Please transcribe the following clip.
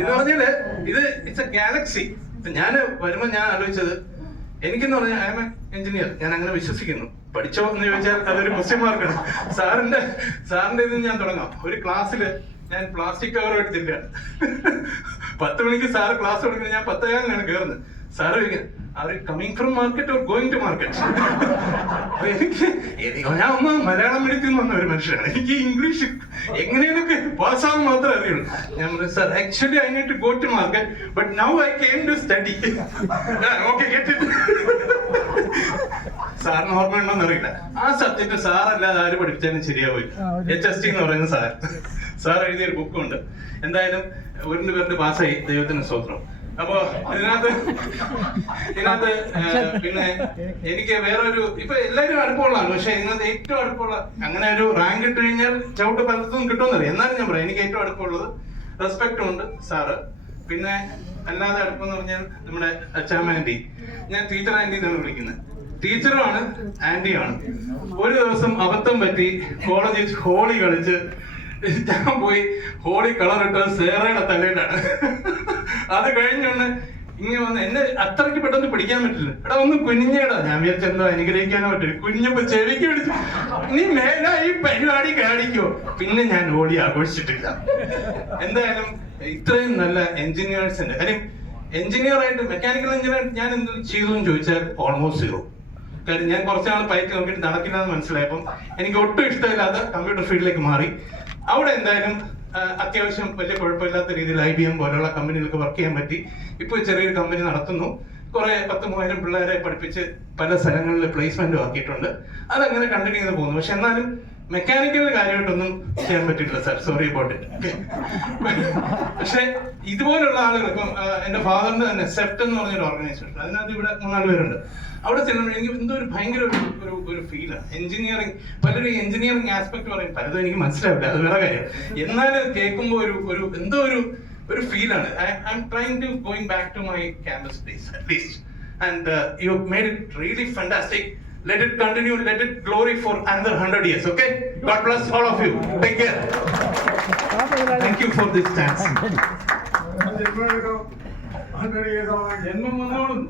ഇത് പറഞ്ഞാല് ഇത് ഇറ്റ്സ് എ ഗാലക്സി. ഞാൻ വരുമ്പോ ഞാൻ ആലോചിച്ചത്, എനിക്കെന്ന് പറഞ്ഞാൽ ഐ എം എ എഞ്ചിനീയർ, ഞാൻ അങ്ങനെ വിശ്വസിക്കുന്നു. പഠിച്ചോ എന്ന് ചോദിച്ചാൽ അതൊരു ക്വസ്റ്റ്യൻ മാർക്കാണ്. സാറിന്റെ ഇതിൽ ഞാൻ തുടങ്ങാം. ഒരു ക്ലാസ്സില് ഞാൻ പ്ലാസ്റ്റിക് കവറുമായിട്ട് ചെല്ലുകയാണ്. 10 മണിക്ക് സാറ് ക്ലാസ് കൊടുക്കുന്നത്, ഞാൻ 10:15 കയറുന്നത്. സാറ് ചോദിക്കുന്നത്, are you coming from market or going to market? ഞാൻ ഒന്ന് മലയാളം മീഡിയത്തിൽ നിന്ന് വന്ന ഒരു മനുഷ്യനാണ്. എനിക്ക് ഇംഗ്ലീഷ് എങ്ങനെയൊക്കെ പാസ്സാവാൻ മാത്രമേ അറിയുള്ളൂ. ഞാൻ പറഞ്ഞു, sir actually I need to go to market, but now I came to study. Okay, get it. സാറിന് ഓർമ്മ ഉണ്ടോന്ന് അറിയില്ല, ആ സബ്ജക്ട് സാറല്ലാതെ ആര് പഠിപ്പിച്ചാലും ശരിയാവില്ല. HST എന്ന് പറയുന്ന സാർ എഴുതിയൊരു ബുക്കുണ്ട്. എന്തായാലും 1 പേരുടെ പാസ്സായി, ദൈവത്തിന് സ്തോത്രം. അപ്പൊ ഇതിനകത്ത് പിന്നെ എനിക്ക് വേറൊരു, ഇപ്പൊ എല്ലാവരും അടുപ്പമുള്ളതാണ്, പക്ഷെ ഇതിനകത്ത് ഏറ്റവും അടുപ്പമുള്ള, അങ്ങനെ ഒരു റാങ്ക് ഇട്ട് കഴിഞ്ഞാൽ ചവിട്ട് പലർത്തും കിട്ടുമെന്നറിയാം. എന്നാലും ഞാൻ പറയാം, എനിക്ക് ഏറ്റവും അടുപ്പമുള്ളത് റെസ്പെക്റ്റും ഉണ്ട് സാറ്. പിന്നെ അല്ലാതെ അടുപ്പം എന്ന് പറഞ്ഞാൽ നമ്മുടെ അച്ചാമ്മ ആന്റി. ഞാൻ ടീച്ചർ ആന്റി എന്നാണ് വിളിക്കുന്നത്. ടീച്ചറുമാണ് ആന്റിയാണ്. ഒരു ദിവസം അബദ്ധം പറ്റി കോളേജിൽ ഹോളി കളിച്ച് ഞാൻ പോയി ഹോളി കളർ ഇട്ടത് സേറയുടെ തലയിലാണ്. അത് കഴിഞ്ഞൊന്ന് ഇങ്ങനെ വന്ന് എന്നെ അത്രയ്ക്ക് പെട്ടെന്ന് പിടിക്കാൻ പറ്റില്ല. എടാ ഒന്ന് കുഞ്ഞേടാ, ഞാൻ വിചാരിച്ചെന്തോ അനുഗ്രഹിക്കാനോ പറ്റില്ല. കുഞ്ഞപ്പോ ചെവിക്ക് പിടിച്ചു, നീ മേലാ ഈ പരിപാടി കാണിക്കോ. പിന്നെ ഞാൻ ഹോളി ആഘോഷിച്ചിട്ടില്ല. എന്തായാലും ഇത്രയും നല്ല എഞ്ചിനീയേഴ്സിന്റെ കാര്യം, എഞ്ചിനീയർ ആയിട്ട് മെക്കാനിക്കൽ എഞ്ചിനീയർ ഞാൻ എന്ത് ചെയ്തു എന്ന് ചോദിച്ചാൽ ഓൾമോസ്റ്റ് 0. കാര്യം ഞാൻ കുറച്ചാൾ പൈക്ക് നോക്കിയിട്ട് നടക്കില്ല എന്ന് മനസ്സിലായപ്പോൾ എനിക്ക് ഒട്ടും ഇഷ്ടമില്ലാത്ത കമ്പ്യൂട്ടർ ഫീൽഡിലേക്ക് മാറി. അവിടെ എന്തായാലും അത്യാവശ്യം വലിയ കുഴപ്പമില്ലാത്ത രീതിയിൽ IBM പോലുള്ള കമ്പനികൾക്ക് വർക്ക് ചെയ്യാൻ പറ്റി. ഇപ്പോൾ ചെറിയൊരു കമ്പനി നടത്തുന്നു. കുറെ 10,000 പിള്ളേരെ പഠിപ്പിച്ച് പല സ്ഥലങ്ങളിൽ പ്ലേസ്മെന്റും ആക്കിയിട്ടുണ്ട്. അതങ്ങനെ കണ്ടിന്യൂ ചെയ്ത് പോകുന്നു. പക്ഷെ എന്നാലും മെക്കാനിക്കൽ കാര്യമായിട്ടൊന്നും ചെയ്യാൻ പറ്റില്ല സാർ, സോറി അബൌട്ട് ഇറ്റ്. പക്ഷെ ഇതുപോലുള്ള ആളുകൾ, ഇപ്പം എന്റെ ഫാദറിന്റെ തന്നെ സെപ്റ്റ് എന്ന് പറഞ്ഞൊരു ഓർഗനൈസേഷൻ, അതിനകത്ത് ഇവിടെ 3-4 പേരുണ്ട്. അവിടെ ചെല്ലുമ്പോൾ എനിക്ക് എന്തോ ഒരു ഭയങ്കര ഒരു ഫീലാണ്. എഞ്ചിനീയറിംഗ്, പലരും എഞ്ചിനീയറിംഗ് ആസ്പെക്ട് പറയും, പലതും എനിക്ക് മനസ്സിലാവില്ല, അത് വേറെ കാര്യം. എന്നാലും കേൾക്കുമ്പോൾ എന്തോ ഒരു ഫീലാണ്. I am trying to going back to my campus days at least. And you made it really fantastic. Let it continue, let it glory for another 100 years, okay? God bless all of you. Take care. Thank you for this chance. 100 years old. ജന്മം വന്നോളും.